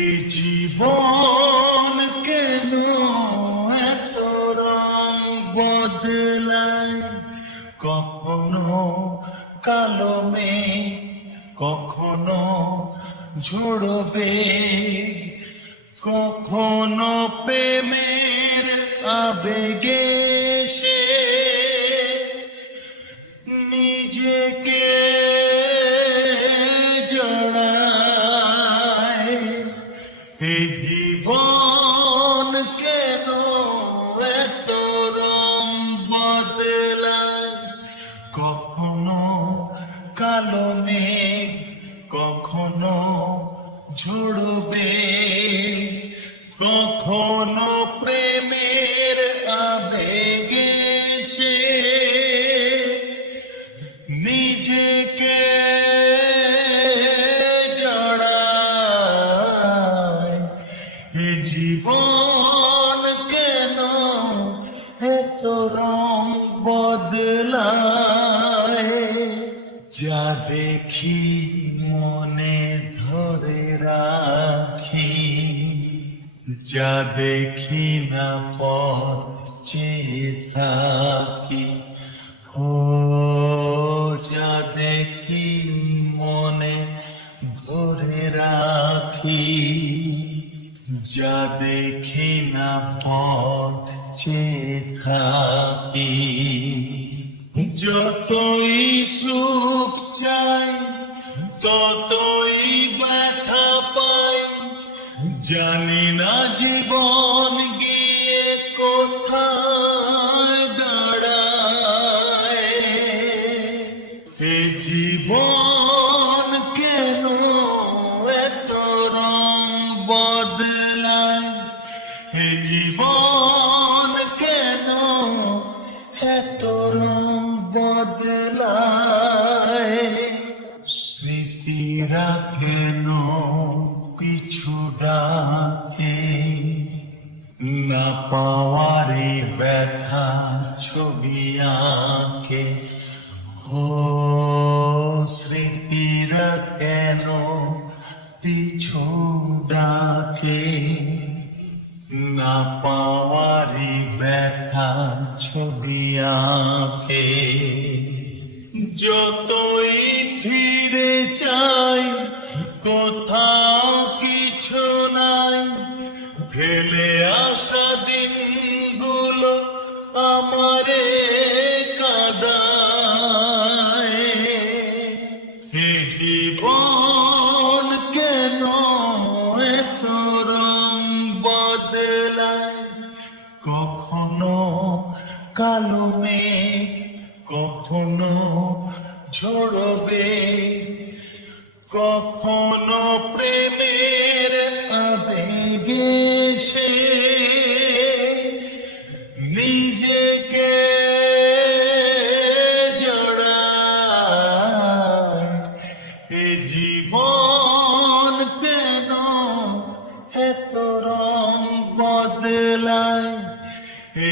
এই জীবন কেন এত রং বদলায়, কখনো কালো মেঘ কখনো ঝরবে, কখনো প্রেমের আবেগে সে নিজেকে জড়ায়। এই জীবন কেন এত রং বদলায়, কখনো কালো মেঘ কখনো ঝরবে, কখনো প্রেমের আবেগে সে নিজেকে জড়ায়। এই জীবন কেন এত রং বদলায়, যা দেখি মনে ধরে রাখি, যা দেখি না পথ চেয়ে থাকি। ও যা দেখি মনে ধরে রাখি, যা দেখি না পথ চেয়ে থাকি। যতই সুখ চাই ততই ব্যথা পাই, জানি না জীবন গিয়ে কোথায় দাঁড়ায়। এ জীবন কেন এত রং বদলায়, এ জীবন কেন এত রং বদলায়। স্মৃতিরা কেন পিছু ডাকে, না পাওয়ারে ব্যথা ছবি আঁকে। ও স্মৃতিরা কেন পিছু ডাকে, না পাওয়ারে ব্যথা ছবি আঁকে। যতই ফিরে চাই কোথাও কিছু নাই, ফেলে আসা দিনগুলো আমারে কাঁদায়। এ জীবন কেন এত রং বদলায়, কখনো কালো মেঘ কখনো ঝরবে, কখনো প্রেমের আবেগে সে নিজেকে জড়ায়। এ জীবন কেন এত রং বদলায়, এ